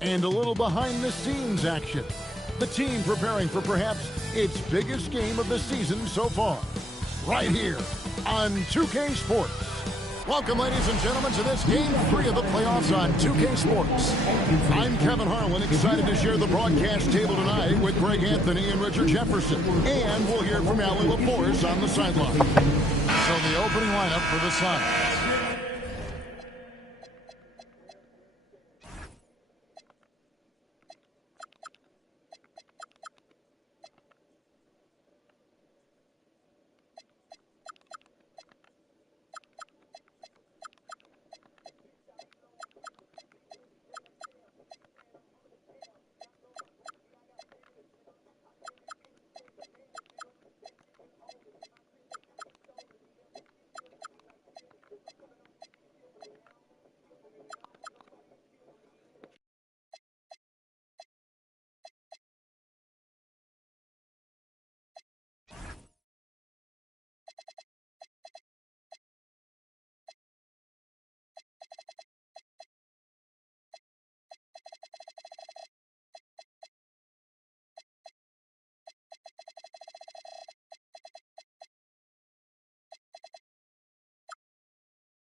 And a little behind-the-scenes action. The team preparing for perhaps its biggest game of the season so far. Right here on 2K Sports. Welcome, ladies and gentlemen, to this Game 3 of the playoffs on 2K Sports. I'm Kevin Harlan, excited to share the broadcast table tonight with Greg Anthony and Richard Jefferson. And we'll hear from yr4 on the sideline. So the opening lineup for the Suns.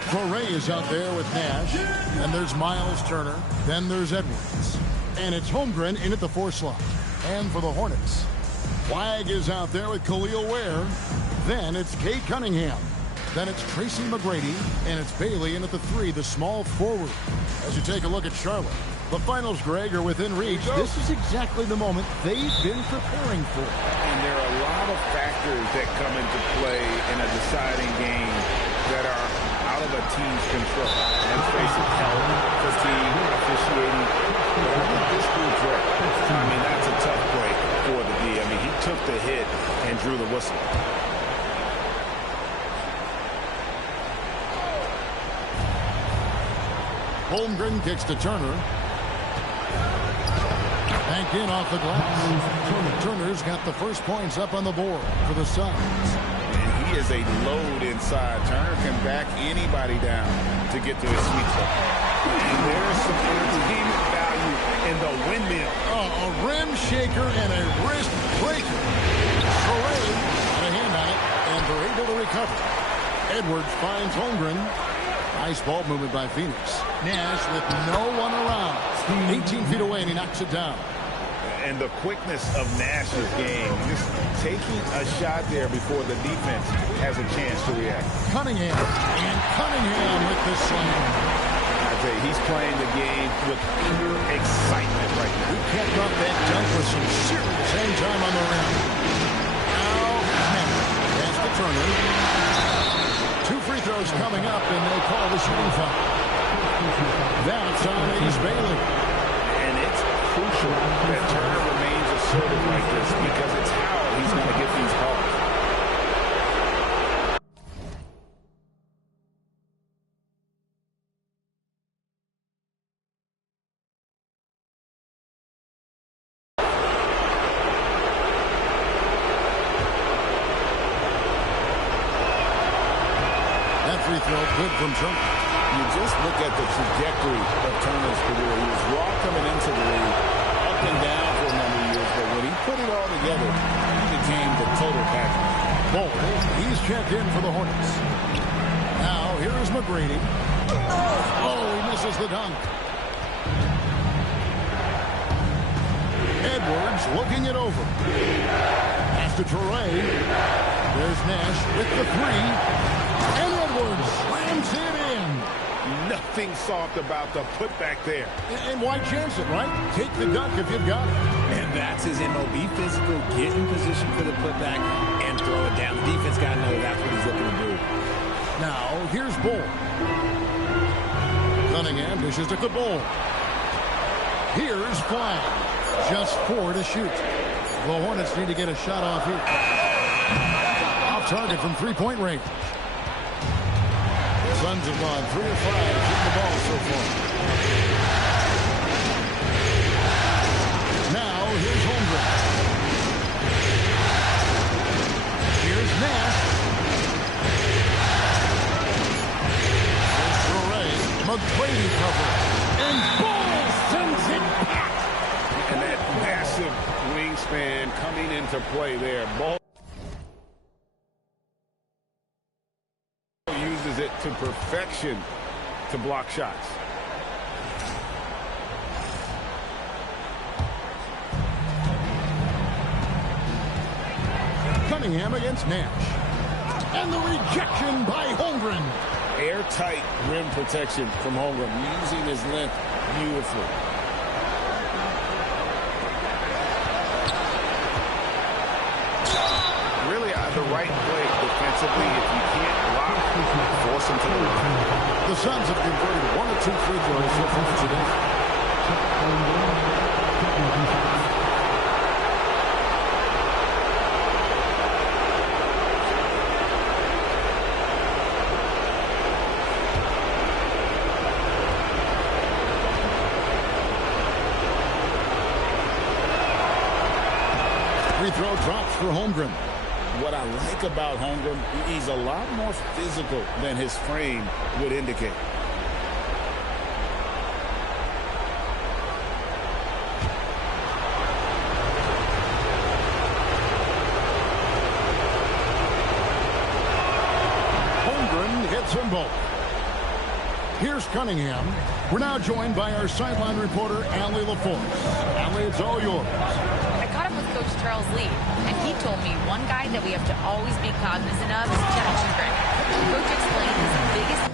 Correa is out there with Nash, and there's Miles Turner, then there's Edwards. And it's Holmgren in at the 4 slot. And for the Hornets, Flagg is out there with Khalil Ware, then it's Cade Cunningham, then it's Tracy McGrady, and it's Bailey in at the 3, the small forward. As you take a look at Charlotte, the finals, Greg, are within reach. This is exactly the moment they've been preparing for. And there are a lot of factors that come into play in a deciding game that are out of a team's control. Let's face it, health, fatigue, officiating. But I think this dude's right. I mean, that's a tough break for the D. I mean, he took the hit and drew the whistle. Holmgren kicks to Turner. Banked in off the glass. Turner's got the first points up on the board for the Suns. He is a load inside. Turner can back anybody down to get to his sweet spot. And there's some entertainment value in the windmill. Oh, a rim shaker and a wrist breaker. Correa got a hand on it, and they're able to recover. Edwards finds Holmgren. Nice ball movement by Phoenix. Nash with no one around. 18 feet away, and he knocks it down. And the quickness of Nash's game, just taking a shot there before the defense has a chance to react. Cunningham, and Cunningham with the slam. I tell you, he's playing the game with pure excitement right now. He kept up that dunk with some serious hang time on the rim. Now, pass to Turner. 2 free throws coming up, and they call the shooting foul. That's on Ace Bailey. And it's crucial that Turner remains assertive like this because it's how he's going to get these balls. That free throw good from Turner. You just look at the trajectory of Turner's career. He was raw coming into the league, up and down for a number of years, but when he put it all together, he became the total package. Ball, he's checked in for the Hornets. Now, here is McGrady. Oh, he misses the dunk. Edwards looking it over. Pass to Torrey. There's Nash with the 3. And Edwards slams it in. Nothing soft about the putback there. And why chance it, right? Take the dunk if you've got it. And that's his MO. Be physical, get in position for the putback, and throw it down. The defense got to know that's what he's looking to do. Now, here's Bull. Cunningham dishes to Bull. Here's Flagg. Just 4 to shoot. The Hornets need to get a shot off here. Off target from three-point range. The Suns have gone 3 of 5 shooting the ball so far. here's Holmgren. Here's Nash. Here's Ray. McGrady cover. And Bull sends it back. And that massive wingspan coming into play there. Ball uses it to perfection to block shots. Cunningham against Nash. And the rejection by Holmgren. Airtight rim protection from Holmgren, using his length beautifully. Really the right play defensively. If you can't block, force him to the line. The Suns have converted 1 of 2 free throws so far today. Free throw drops for Holmgren. What I like about Holmgren, he's a lot more physical than his frame would indicate. Holmgren hits them both. Here's Cunningham. We're now joined by our sideline reporter, Allie LaForce. Allie, it's all yours. I caught up with Coach Charles Lee, and he told me one guy that we have to always be cognizant of is Chet Holmgren. Coach explained his biggest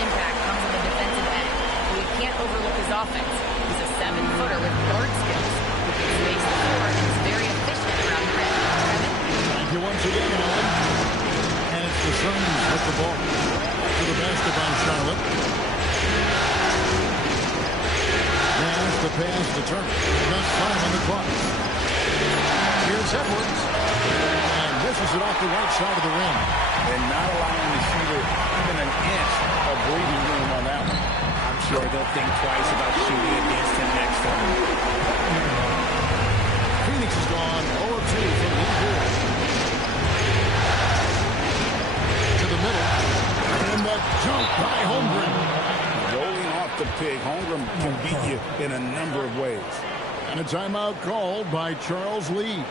impact comes on the defensive end. We can't overlook his offense. He's a 7-footer with guard skills who can space the floor and is very efficient around the rim. Kevin? Thank you once again, Allen. And it's the Suns with the ball. To the basket by Charlotte. Nash the pass to Turner. Just 5 on the clock. Here's Edwards. And misses it off the right side of the rim. And not allowing the shooter even an inch of breathing room on that one. I'm sure they'll think twice about shooting against him next time. Phoenix is gone 0-2 from E4. To the middle. And the jump by Holmgren. Rolling off the pig, Holmgren can beat you in a number of ways. And a timeout called by Charles Lee.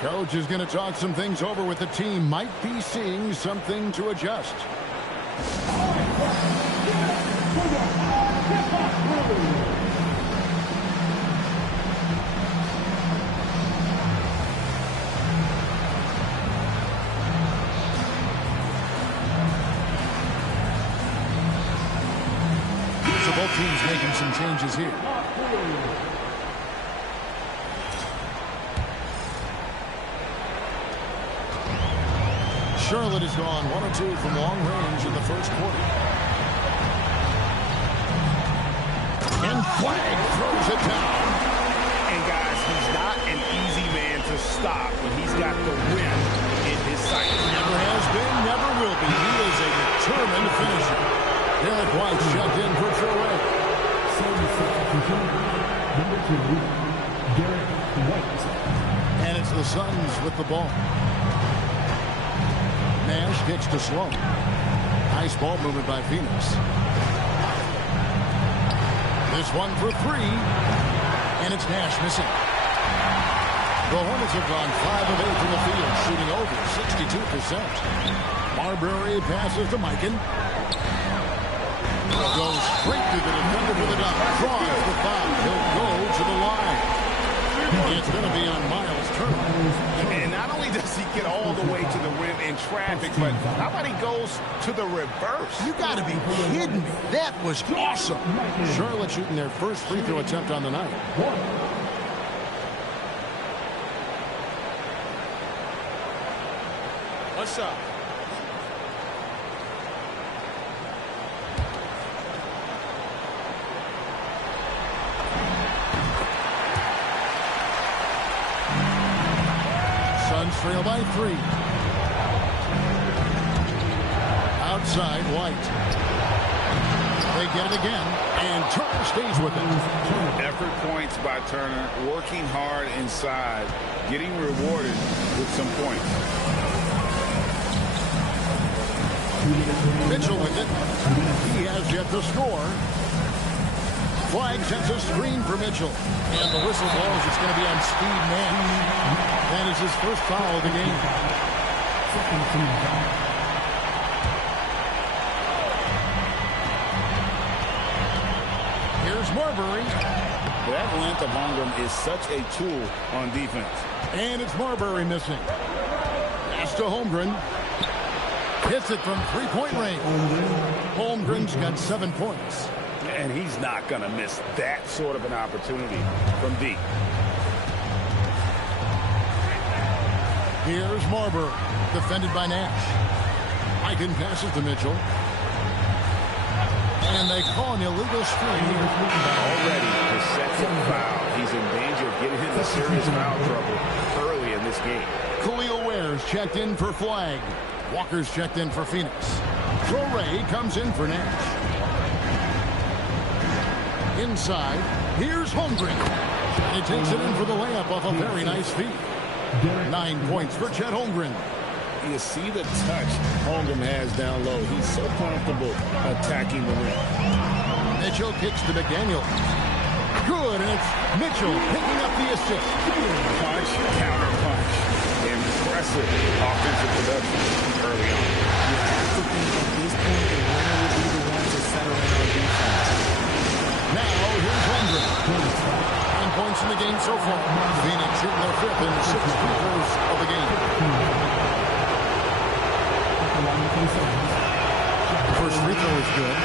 Coach is going to talk some things over with the team. Might be seeing something to adjust. So both teams making some changes here. Charlotte has gone 1 of 2 from long range in the first quarter. And Flagg throws it down. And guys, he's not an easy man to stop when he's got the win in his sights. Never has been, never will be. He is a determined finisher. Derek White checked in for Troy. Number 2, Derek White. And it's the Suns with the ball. Nash gets to Sloan. Nice ball movement by Phoenix. This one for 3. And it's Nash missing. The Hornets have gone 5 of 8 from the field, shooting over 62%. Marbury passes to Mikan. Goes straight to the defender for the dunk. Draws the foul. He'll go to the line. It's going to be on Miles Turner. And not only does he get all the way to the rim and in traffic, but how about he goes to the reverse? You got to be kidding me. That was awesome. Charlotte shooting their first free throw attempt on the night. What's up? Suns trail by 3. Outside, White. They get it again, and Turner stays with it. Effort points by Turner, working hard inside, getting rewarded with some points. Mitchell with it. He has yet to score. Flagg sends a screen for Mitchell. And the whistle blows. It's going to be on Steve Nash. That is his first foul of the game. Here's Marbury. That length of Holmgren is such a tool on defense. And it's Marbury missing. Pass to Holmgren. Hits it from three-point range. Holmgren's got 7 points. And he's not going to miss that sort of an opportunity from deep. Here's Marbury, defended by Nash. Eichen passes to Mitchell. And they call an illegal screen. Already his second foul. He's in danger of getting into serious foul trouble early in this game. Khalil Ware's checked in for Flagg. Walker's checked in for Phoenix. Torrey comes in for Nash. Inside, here's Holmgren. And he takes it in for the layup off a very nice feed. 9 points for Chet Holmgren. You see the touch Holmgren has down low. He's so comfortable attacking the rim. Mitchell kicks to McDaniel. Good, and it's Mitchell picking up the assist. Punch, counter punch. Impressive offensive production early on. You have to think at this point the winner will be the one to settle in on defense. Now, here's Holmgren. 9 points in the game so far. Phoenix shooting their 5th and 6 free throws of the game. The first free throw is good.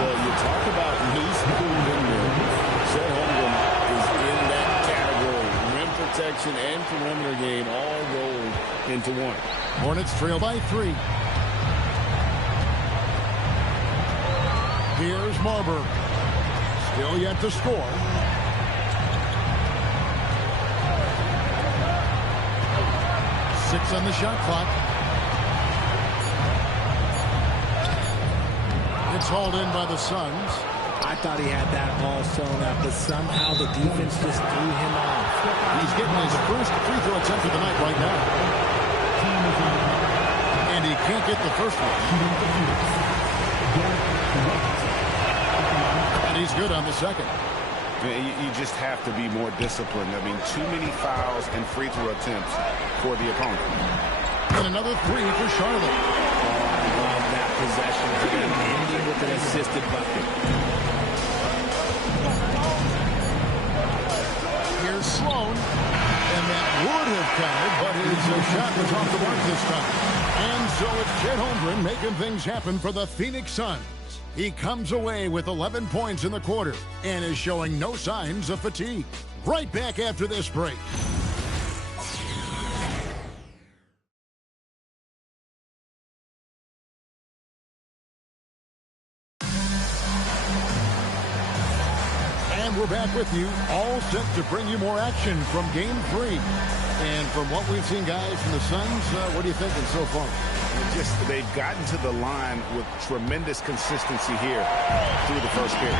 Well, you talk about loose moving there. Chet Holmgren is in that category. Rim protection and perimeter game all rolled into one. Hornets trail by 3. Here's Marbury. Still yet to score. Six on the shot clock. It's hauled in by the Suns. I thought he had that all sewn up, but somehow the defense just threw him off. He's getting his first free throw attempt of the night right now. And he can't get the first one. And he's good on the second. You just have to be more disciplined. I mean, too many fouls and free throw attempts for the opponent. And another 3 for Charlotte. I love that possession for them, ending with an assisted bucket. Here's Sloan. And that would have counted, but his shot was off the mark this time. And so it's Chet Holmgren making things happen for the Phoenix Suns. He comes away with 11 points in the quarter and is showing no signs of fatigue. Right back after this break. And we're back with you, all set to bring you more action from Game 3. And from what we've seen, guys, from the Suns, what are you thinking so far? They've gotten to the line with tremendous consistency here through the first period.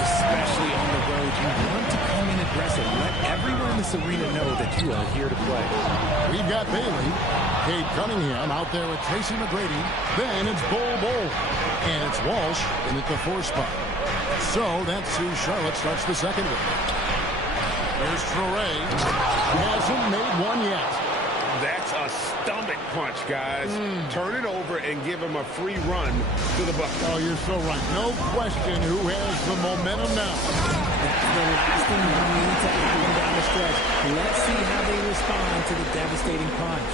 Especially on the road, you want to come in aggressive. Let everyone in this arena know that you are here to play. We've got Bailey, Cade Cunningham out there with Tracy McGrady. Then it's Bull. And it's Walsh in at the 4 spot. So that's who Charlotte starts the second with. Here's Torrey. Hasn't made one yet. That's a stomach punch, guys. Turn it over and give him a free run to the bucket. Oh, you're so right. No question who has the momentum now. That's the last thing you need to happen down the stretch. Let's see how they respond to the devastating punch.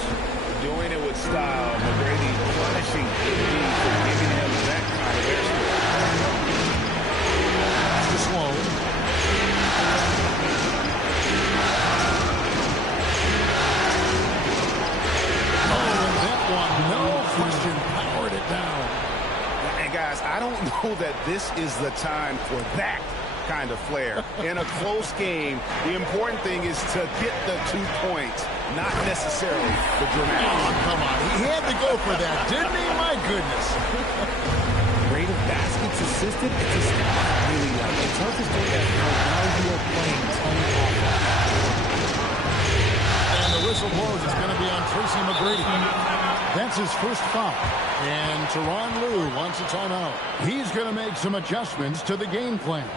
doing it with style. McGrady punishing the D for giving him that kind of airspace. Too slow. Oh, and that one, no question, powered it down. And guys, I don't know that this is the time for that kind of flair. In a close game, the important thing is to get the 2 points, not necessarily the dramatic. Oh, come on. He had to go for that, didn't he? My goodness. Rate of baskets assisted, it's a stat I really like. It tells us that how well you are playing ton of offense. And the whistle blows. It's going to be on Tracy McGrady. That's his first foul. And Tyronn Lue wants a timeout. He's going to make some adjustments to the game plan.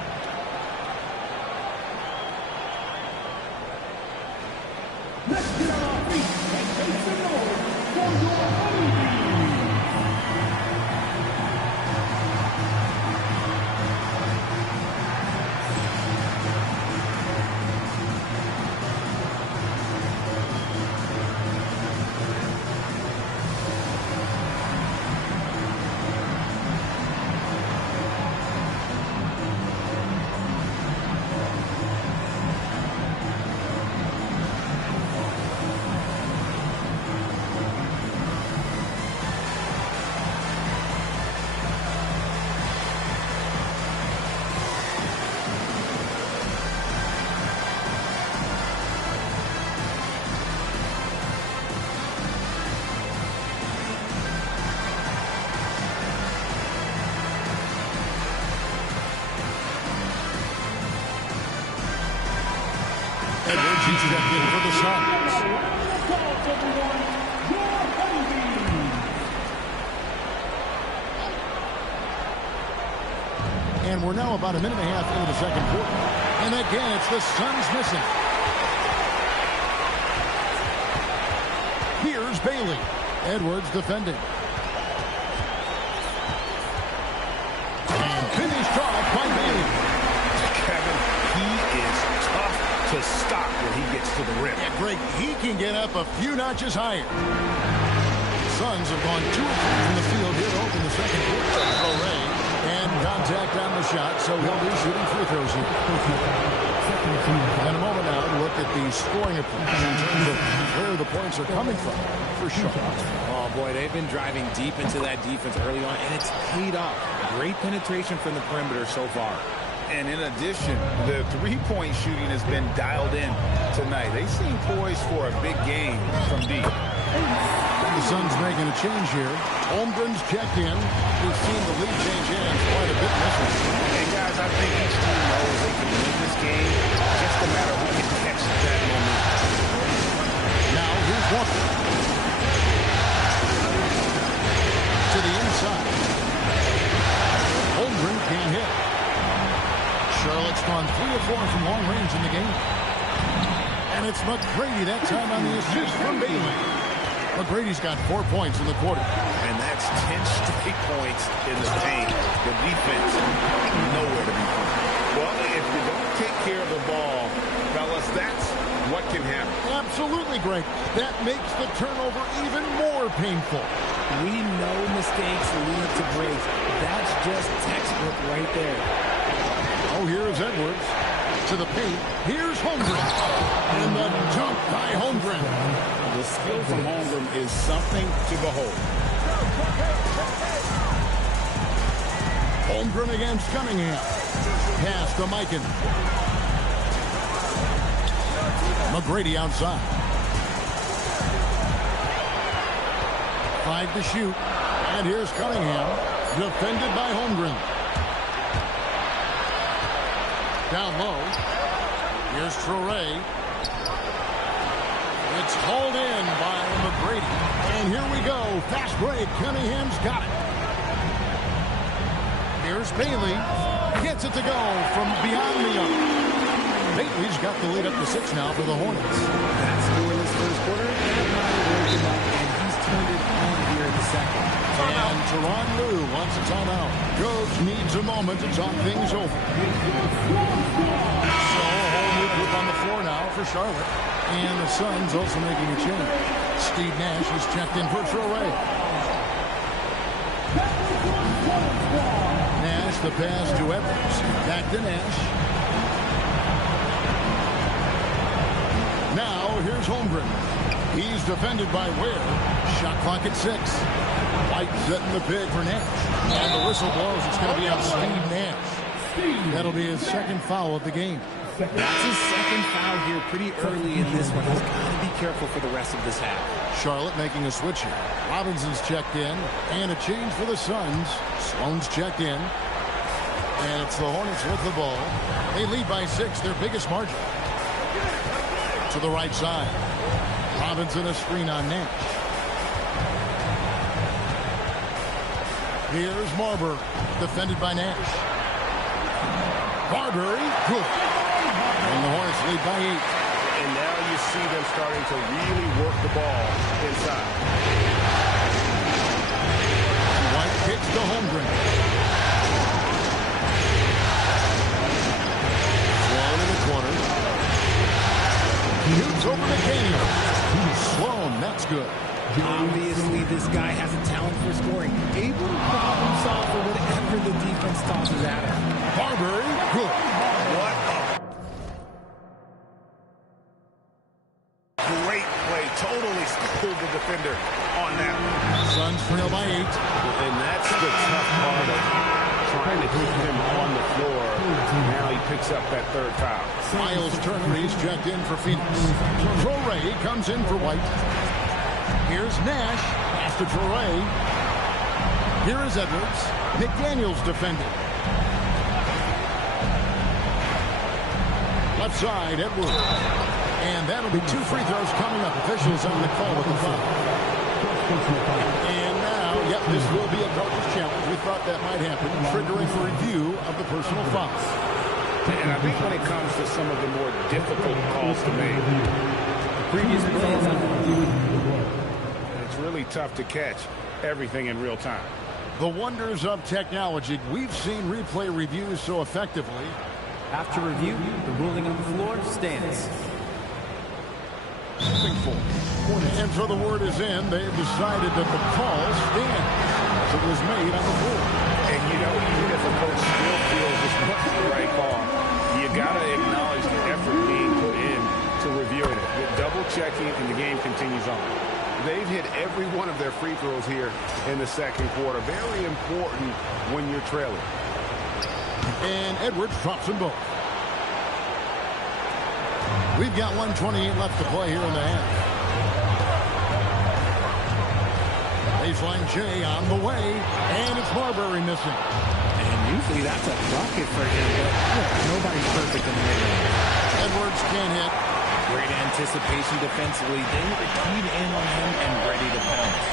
Let's get on our feet and make some noise for your honeybee. Edwards, he's checked in for the Suns. And we're now about a minute and a half into the second quarter. And again, it's the Suns missing. Here's Bailey. Edwards defending. And finished off by Bailey. Kevin, he is tough to stop when he gets to the rim. Yeah, Greg, he can get up a few notches higher. Suns have gone 2 of 3 from the field here to open the second quarter. And contact on the shot, so he'll be shooting free throws here. In a moment now, look at the scoring approach in terms of where the points are coming from for sure. Oh, boy, they've been driving deep into that defense early on, and it's paid off. Great penetration from the perimeter so far. And in addition, the three-point shooting has been dialed in tonight. They seem poised for a big game from deep. The Suns making a change here. Holmgren's checked in. We've seen the lead change hands quite a bit in this one. And guys, I think each team knows they can win this game. Just a matter of who can catch that moment. Now here's Walker. To the inside. Holmgren can't hit. Charlotte's gone 3 of 4 from long range in the game. And it's McGrady that time on the assist from Bailey. McGrady's got 4 points in the quarter. And that's 10 straight points in the paint. The defense, nowhere to be found. Well, if you don't take care of the ball, fellas, that's what can happen. Absolutely, Greg. That makes the turnover even more painful. We know mistakes lead to breaks. That's just textbook right there. Oh, here's Edwards. To the paint. Here's Holmgren. And the dunk by Holmgren. The skill from Holmgren is something to behold. Holmgren against Cunningham. Pass to Mikan. McGrady outside. 5 to shoot. And here's Cunningham. Defended by Holmgren. Down low. Here's Traore. It's hauled in by McGrady. And here we go. Fast break. Cunningham's got it. Here's Bailey. Gets it to go from beyond the arc. Bailey's got the lead up to 6 now for the Hornets. That scoreless first quarter, that might work him up, and he's turned it on here in the second. And Tyronn Lue wants a timeout. Coach needs a moment to talk things over. So a whole new group on the floor now. foul for Charlotte. And the Suns also making a change. Steve Nash is checked in for Troy. Nash, the pass to Edwards. Back to Nash. Now, here's Holmgren. He's defended by Ware. Shot clock at 6. White setting the pig for Nash. And the whistle blows. It's going to be on Steve Nash. That'll be his second foul of the game. That's his second foul here pretty early in this one. He's got to be careful for the rest of this half. Charlotte making a switch here. Robinson's checked in. And a change for the Suns. Sloan's checked in. And it's the Hornets with the ball. They lead by 6, their biggest margin. To the right side. Robinson a screen on Nash. Here's Marbury, defended by Nash. Marbury, good. And the Hornets lead by 8. And now you see them starting to really work the ball inside. And White kicks to Holmgren. Sloan in the corner. Shoots over to Cade. Sloan, that's good. Obviously, this guy has a talent for scoring. Able to problem solve for whatever the defense tosses at him. Marbury, good. What a great play. Totally schooled the defender on that one. Suns trail by 8. And that's the tough part of trying to keep him on the floor. Now he picks up that third foul. Miles Turner, he's checked in for Phoenix. Torrey comes in for White. Here's Nash. Pass to Torrey. Here is Edwards. McDaniels defending. Left side, Edwards. And that'll be 2 free throws coming up. Officials on the call with the foul. And now, yep, this will be a coach's challenge. We thought that might happen, triggering a review of the personal foul. And I think when it comes to some of the more difficult calls to make, Previous plays on the review. it's really tough to catch everything in real time. The wonders of technology. We've seen replay reviews so effectively. After review, the ruling on the floor stands. And so the word is in. They've decided that the call stands. It was made on the floor. And you know, even if a coach still feels this wasn't the right call, you got to acknowledge the effort being put in to reviewing it. With double checking, and the game continues on. They've hit every one of their free throws here in the second quarter. Very important when you're trailing. And Edwards drops them both. We've got 1:28 left to play here in the half. Baseline J on the way, and it's Marbury missing. And usually that's a bucket for him, but nobody's perfect in the middle. Edwards can't hit. Great anticipation defensively. They were keyed in on him and ready to pounce.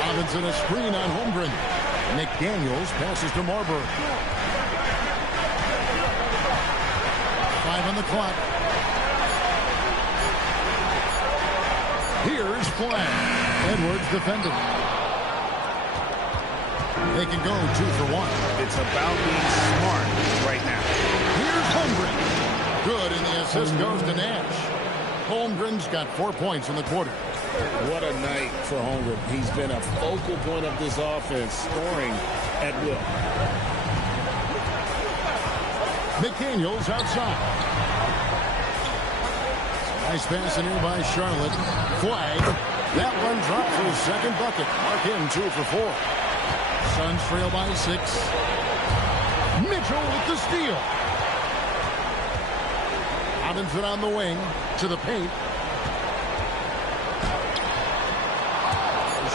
Robinson a screen on Holmgren. McDaniels passes to Marbury. 5 on the clock. Here's Flagg. Edwards defending. They can go 2 for 1. It's about being smart right now. Here's Holmgren. Good, and the assist goes to Nash. Holmgren's got 4 points in the quarter. What a night for Holmgren. He's been a focal point of this offense, scoring at will. McDaniels outside. Nice pass in here by Charlotte. Flagg. That one drops his second bucket. Mark him 2 for 4. Suns trail by 6. Mitchell with the steal. Robinson on the wing to the paint.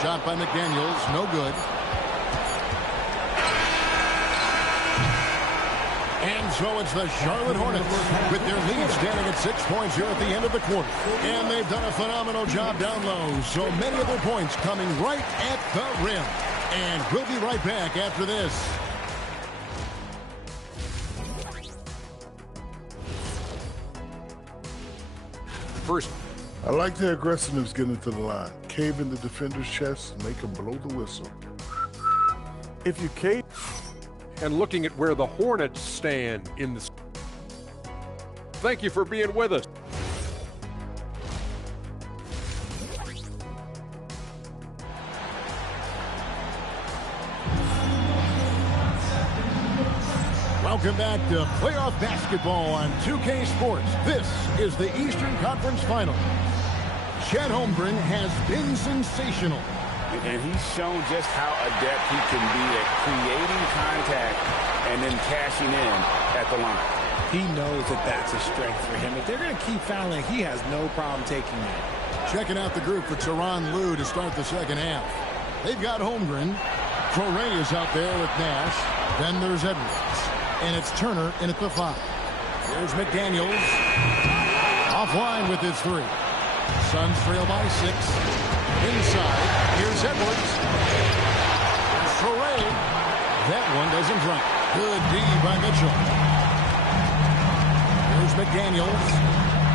Shot by McDaniels, no good. And so it's the Charlotte Hornets with their lead standing at 6 points here at the end of the quarter. And they've done a phenomenal job down low. So many of their points coming right at the rim. And we'll be right back after this. First, I like the aggressiveness getting to the line. Cave in the defender's chest and make him blow the whistle. If you Cade and looking at where the Hornets stand in the Thank you for being with us. Welcome back to playoff basketball on 2K Sports. This is the Eastern Conference Final. Chet Holmgren has been sensational. And he's shown just how adept he can be at creating contact and then cashing in at the line. He knows that that's a strength for him. If they're going to keep fouling, he has no problem taking that. Checking out the group for Tyronn Lue to start the second half. They've got Holmgren. Torrey is out there with Nash. Then there's Edwards. And it's Turner in at the 5. Here's McDaniels. Offline with his 3. Suns trail by 6. Inside. Here's Edwards. Here's Torrey. That one doesn't drop. Good D by Mitchell. Here's McDaniels.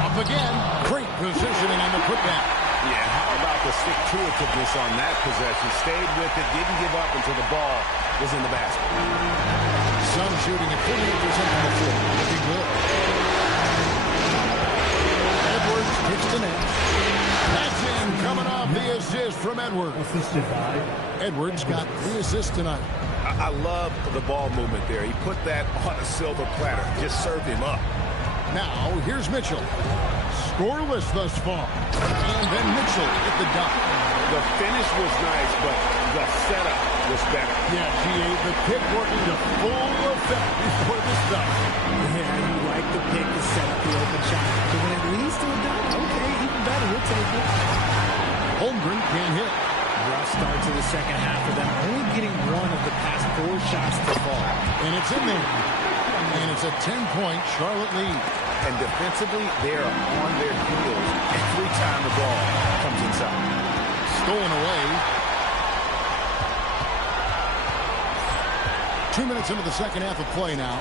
Up again. Great positioning on the putback. Yeah, how about the stick-to-itiveness on that possession? Stayed with it, didn't give up until the ball was in the basket. Sun shooting at 48% from the floor. Looking good. Edwards kicks the net. That's in, coming off the assist from Edwards. Edwards got 3 assists tonight. I love the ball movement there. He put that on a silver platter. Just served him up. Now, here's Mitchell. Scoreless thus far. And then Mitchell hit the dot. The finish was nice, but the setup was better. Yeah, G.A., the pick working to full effect before the stop. Yeah, you like the pick to set up the open shot. But when it leads to a dunk, okay, even better. We'll take it. Holmgren can't hit. Rough start to the second half for them. Only getting 1 of the past 4 shots to fall. And it's in there. And it's a 10-point Charlotte lead. And defensively, they're on their heels every time the ball comes inside. Stolen away. 2 minutes into the second half of play now.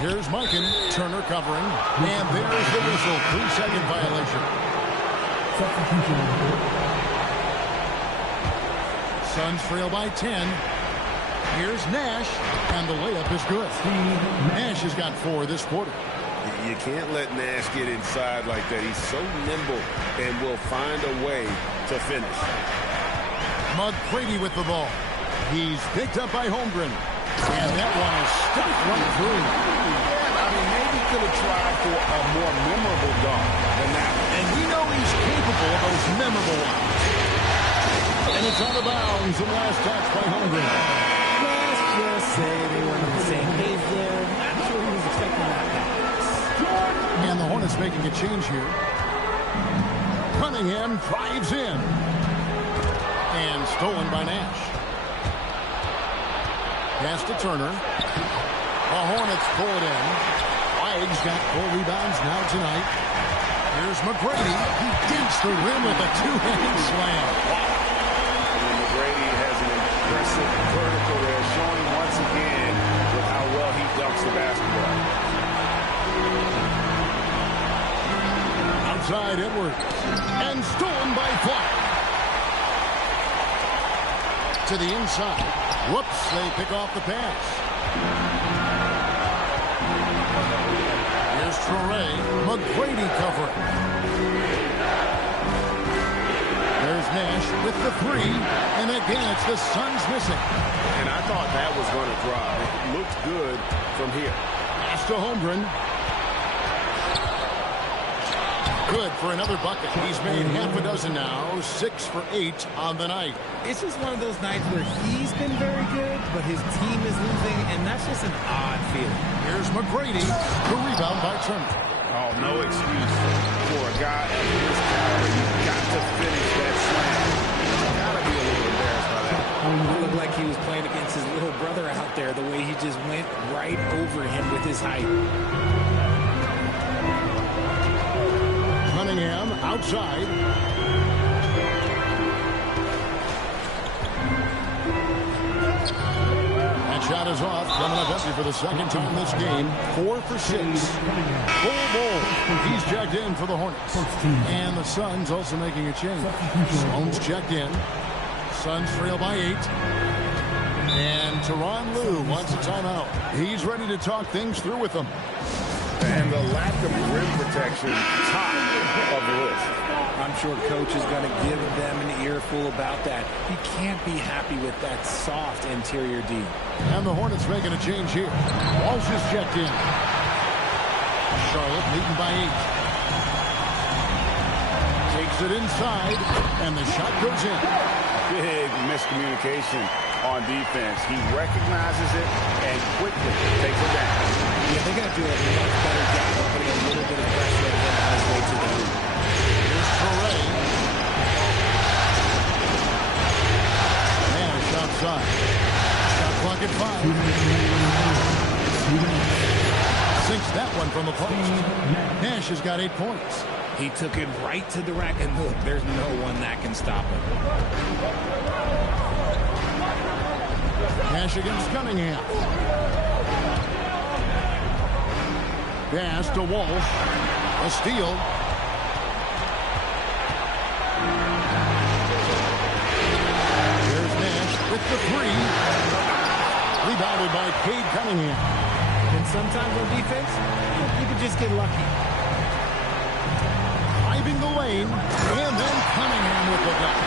Here's Mikan. Turner covering. And there's the whistle. 3-second violation. Suns trail by 10. Here's Nash, and the layup is good. Nash has got 4 this quarter. You can't let Nash get inside like that. He's so nimble and will find a way to finish. McGrady with the ball. He's picked up by Holmgren. And that one is stuck right through. Yeah, I mean, maybe could have tried for a more memorable dunk than that. And we know he's capable of those memorable ones. And it's out of bounds. The last touch by Holmgren. Just say they were on the same page there. Not sure he was expecting that pass. And the Hornets making a change here. Cunningham drives in. And stolen by Nash. Pass to Turner. The Hornets pull it in. Flagg's got 4 rebounds now tonight. Here's McGrady. He dinks the rim with a 2-handed slam. McGrady has an impressive vertical there, showing once again with how well he dunks the basketball. Outside Edwards. And stolen by Flagg. To the inside. Whoops, they pick off the pass. Here's Torrey. McGrady covering. There's Nash with the 3. And again, it's the Suns missing. And I thought that was going to drop. It looked good from here. Pass to Holmgren. Good for another bucket. He's made half a dozen now. 6 for 8 on the night. It's just one of those nights where he's been very good, but his team is losing, and that's just an odd feeling. Here's McGrady. The rebound by Turner. Oh, no excuse for a guy of his caliber. You've got to finish that slam. You've got to be a little embarrassed by that. It looked like he was playing against his little brother out there, the way he just went right over him with his height. Cunningham outside. That shot is off. Coming up empty for the second time this game. 4 for 6. Full ball. He's checked in for the Hornets. And the Suns also making a change. Sloan's checked in. Suns trail by 8. And Tyronn Lue wants a timeout. He's ready to talk things through with them. And the lack of rim protection, top of the list. I'm sure coach is going to give them an earful about that. He can't be happy with that soft interior D. And the Hornets making a change here. Walsh is checked in. Charlotte leading by 8. Takes it inside, and the shot goes in. Big miscommunication on defense. He recognizes it and quickly takes it down. Yeah, they got to do a much better job of putting a little bit of pressure on him on his way to the hoop. Here's Correa. Nash outside. Shot clock at 5. Sinks that one from the post. Nash has got 8 points. He took it right to the rack, and look, there's no one that can stop him. Nash against Cunningham. Pass to Walsh. A steal. There's Nash with the 3. Rebounded by Cade Cunningham. And sometimes on defense, you can just get lucky. Driving the lane, and then Cunningham with the dunk.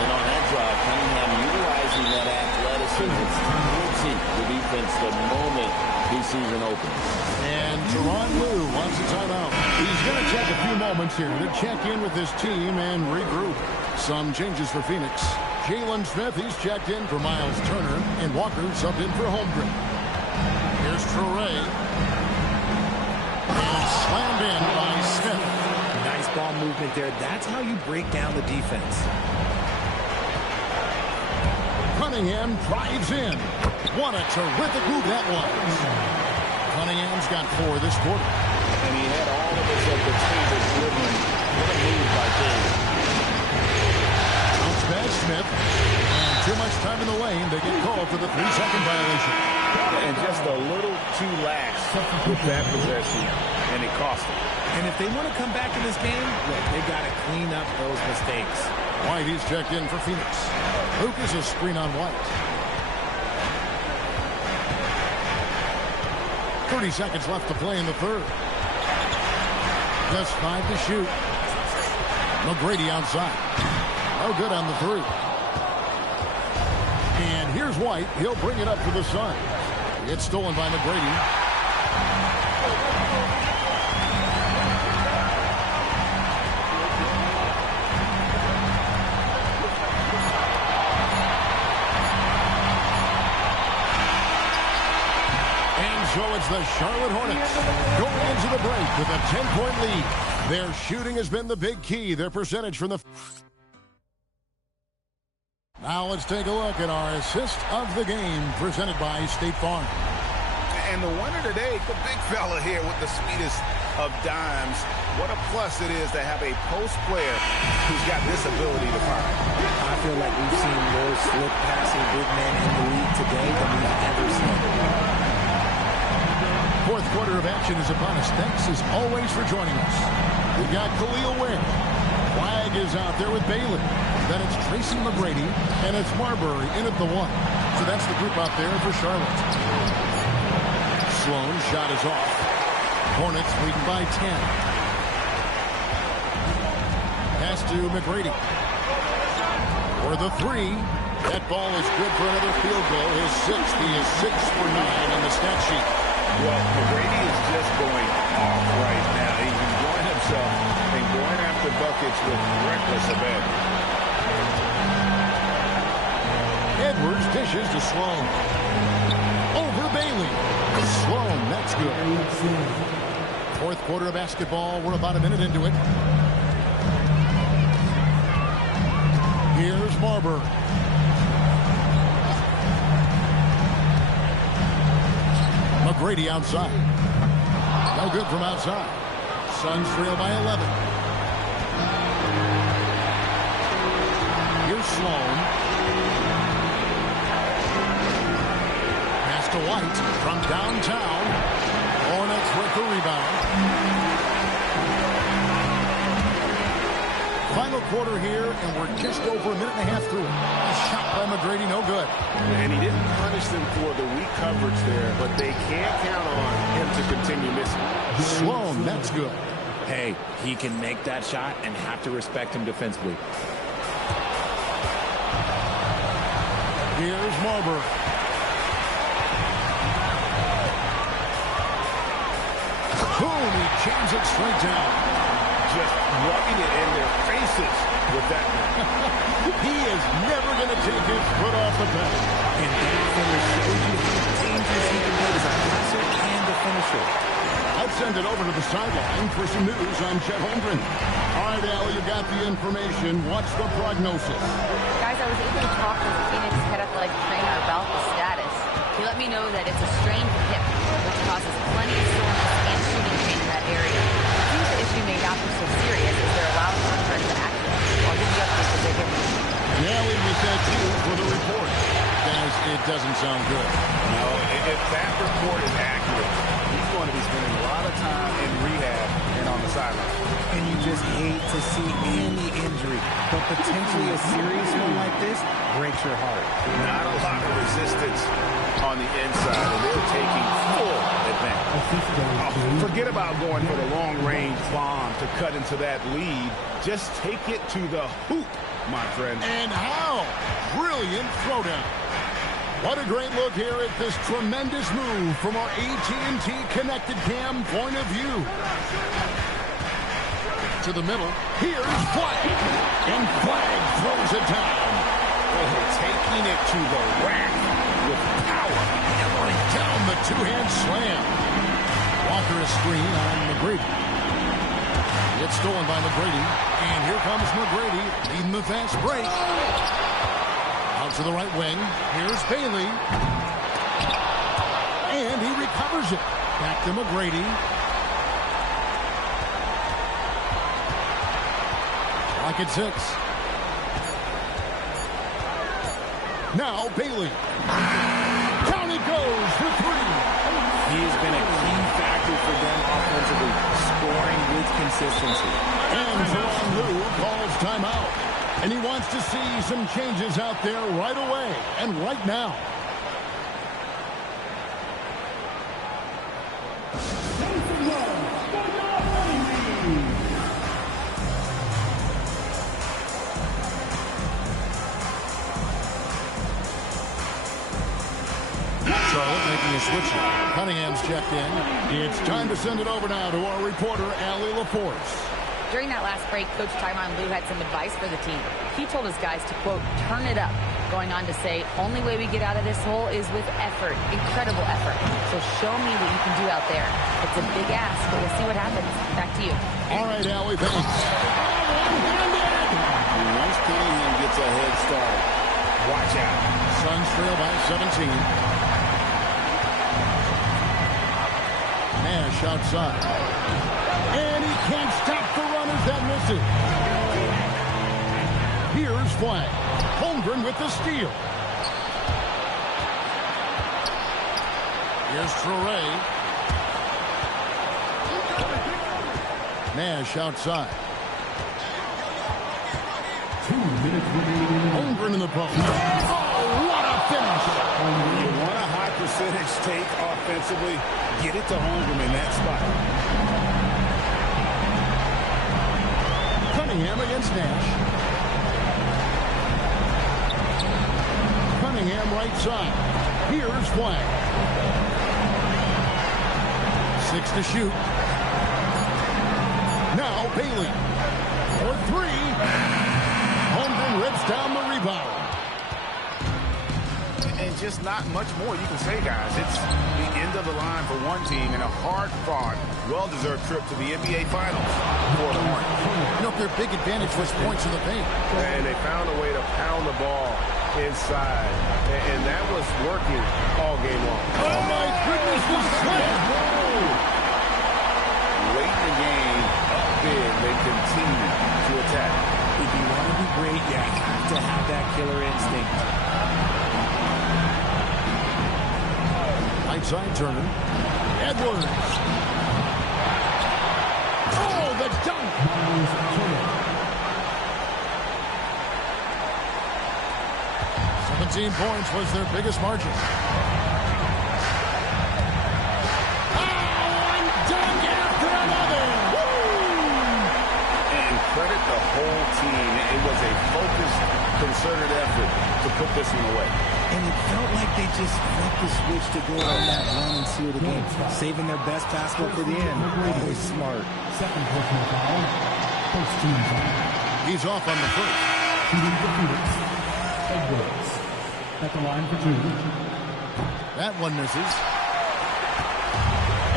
And on that drive, Cunningham utilizing that athleticism to see the defense the moment he sees an opening. And Tyronn Lue wants a timeout. He's going to take a few moments here to check in with his team and regroup. Some changes for Phoenix. Jalen Smith, he's checked in for Miles Turner, and Walker subbed in for Holmgren. Here's Correa. And slammed in by Smith. Nice ball movement there. That's how you break down the defense. Cunningham drives in. What a terrific move that was. Cunningham's got 4 this quarter. And he had all of us at the table delivering. What a move by Cade. Bounce pass Smith. And too much time in the lane. They get called for the 3-second violation. And just a little too lax with that possession, and it cost him. And if they want to come back in this game, look, they got to clean up those mistakes. White, he's checked in for Phoenix. Lucas a screen on White. 30 seconds left to play in the third. Just 5 to shoot. McGrady outside. No good on the 3. And here's White. He'll bring it up for the Suns. It's stolen by McGrady. So it's the Charlotte Hornets going into the break with a 10-point lead. Their shooting has been the big key. Their percentage from the... Now let's take a look at our assist of the game presented by State Farm. And the winner today, the big fella here with the sweetest of dimes. What a plus it is to have a post player who's got this ability to find. I feel like we've seen more slip passing big men in the league today than we've ever seen. Fourth quarter of action is upon us. Thanks as always for joining us. We've got Khalil Ware. Flagg is out there with Bailey. Then it's Tracy McGrady, and it's Marbury in at the 1. So that's the group out there for Charlotte. Sloan, shot is off. Hornets leading by 10. Pass to McGrady. For the 3. That ball is good for another field goal. His 6th. He is 6 for 9 on the stat sheet. Well, McGrady is just going off right now. He's enjoying himself and going after buckets with reckless abandon. Edwards dishes to Sloan. Over Bailey. Sloan, that's good. Fourth quarter of basketball. We're about a minute into it. Here's Marbury. McGrady outside. No good from outside. Suns trail by 11. Here's Sloan. Pass to White from downtown. Hornets with the rebound. Final Final quarter here, and we're just over a minute and a half through it. A shot by McGrady, no good. And he didn't punish them for the weak coverage there, but they can't count on him to continue missing. Sloan, that's good. Hey, he can make that shot and have to respect him defensively. Here's Marbury. Boom, he jams it straight down. Just rubbing it in their faces with that man. He is never going to take his foot off the pedal. And that finish shows you how dangerous he can be as a passer and a finisher. Let's send it over to the sideline for some news on Chet Holmgren. All right, Al, you got the information. What's the prognosis? Guys, I was able to talk with Phoenix head athletic trainer about the status. He let me know that it's a strained hip, which causes plenty of soreness and shooting pain in that area. I think the issue may not be so serious as they're allowed to return to action. I'll give you updates as they get me. Yeah, we was that too for the report. Guys, it doesn't sound good. No, if that report is accurate, he's going to be spending a lot of time in rehab and on the sideline. And you just hate to see any injury, but potentially a serious one like this breaks your heart. Not a lot of resistance on the inside, and they're taking full advantage. Forget about going for the long-range bomb to cut into that lead. Just take it to the hoop, my friend. And how? Brilliant throwdown. What a great look here at this tremendous move from our AT&T Connected Cam point of view. To the middle. Here's Flagg. And Flagg throws it down. Oh, taking it to the rack with power. Hammering down the two-hand slam. Walker is screen on McGrady. It's stolen by McGrady. And here comes McGrady leading the fast break. Out to the right wing. Here's Bailey. And he recovers it. Back to McGrady. Clock at 6. Now Bailey. Down it goes for 3. He has been a key factor for them offensively, scoring with consistency. And Teron Lue calls timeout. And he wants to see some changes out there right away and right now. Charlotte making a switch. Cunningham's checked in. It's time to send it over now to our reporter, Allie LaForce. During that last break, Coach Tyronn Lue had some advice for the team. He told his guys to, quote, turn it up, going on to say, only way we get out of this hole is with effort, incredible effort. So show me what you can do out there. It's a big ask, but we'll see what happens. Back to you. All right, Allie, thanks. Once Cunningham gets a head start, Watch out. Suns trail by 17. Nash outside. And he can't stop the runners that miss it. Here's Flagg. Holmgren with the steal. Here's Traore. Nash outside. 2 minutes remaining. Holmgren in the post. Oh, what a finish. You want a high percentage take offensively, get it to Holmgren in that spot. Cunningham against Nash. Cunningham right side. Here's Flagg. 6 to shoot. Now Bailey. For 3. Holmgren rips down the rebound. And just not much more you can say, guys. It's the end of the line for one team and a hard-fought, well-deserved trip to the NBA Finals for the Hornets. You know, their big advantage was points in the paint. And they found a way to pound the ball inside. And that was working all game long. Oh, my goodness, the slam! Late in the game, up big, they continue to attack. If you want to be great, you have to have that killer instinct. Right side Turner. Edwards. Oh, the dunk. 15 points was their biggest margin. Credit the whole team. It was a focused, concerted effort to put this one away. And it felt like they just flipped the switch to go on that run and seal the game. Saving their best basketball for the end. Always smart. Second personal foul. First team foul. He's off on the first. Shooting for Phoenix. Edwards. At the line for 2. That one misses.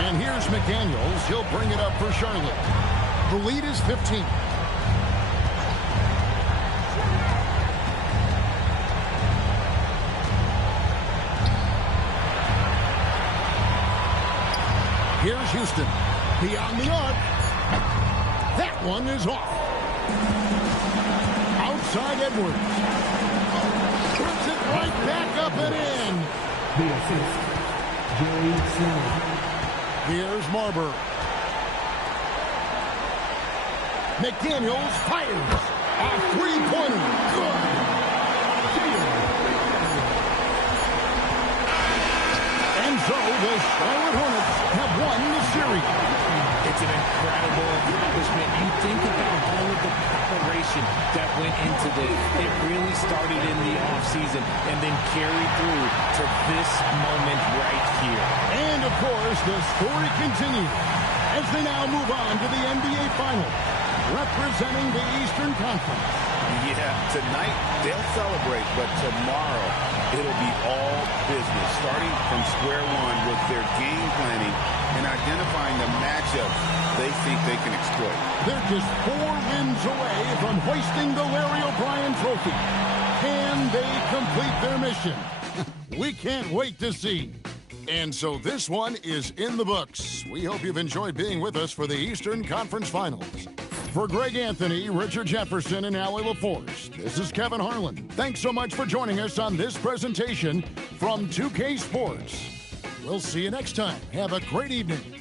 And here's McDaniels. He'll bring it up for Charlotte. The lead is 15. Here's Houston. Beyond the arc. That one is off. Outside Edwards. Puts it right back up and in. The assist. Gm3. Here's Marbury. McDaniels fires. A three-pointer. Good. And so the Charlotte Hornets have won the series. It's an incredible accomplishment. You think about all of the preparation that went into this. It really started in the offseason and then carried through to this moment right here. And, of course, the story continues as they now move on to the NBA Finals, representing the Eastern Conference. Yeah, tonight they'll celebrate, but tomorrow it'll be all business, starting from square one with their game planning and identifying the matchups they think they can exploit. They're just 4 wins away from hoisting the Larry O'Brien Trophy. Can they complete their mission? We can't wait to see. And so this one is in the books. We hope you've enjoyed being with us for the Eastern Conference Finals. For Greg Anthony, Richard Jefferson, and Allie LaForce, this is Kevin Harlan. Thanks so much for joining us on this presentation from 2K Sports. We'll see you next time. Have a great evening.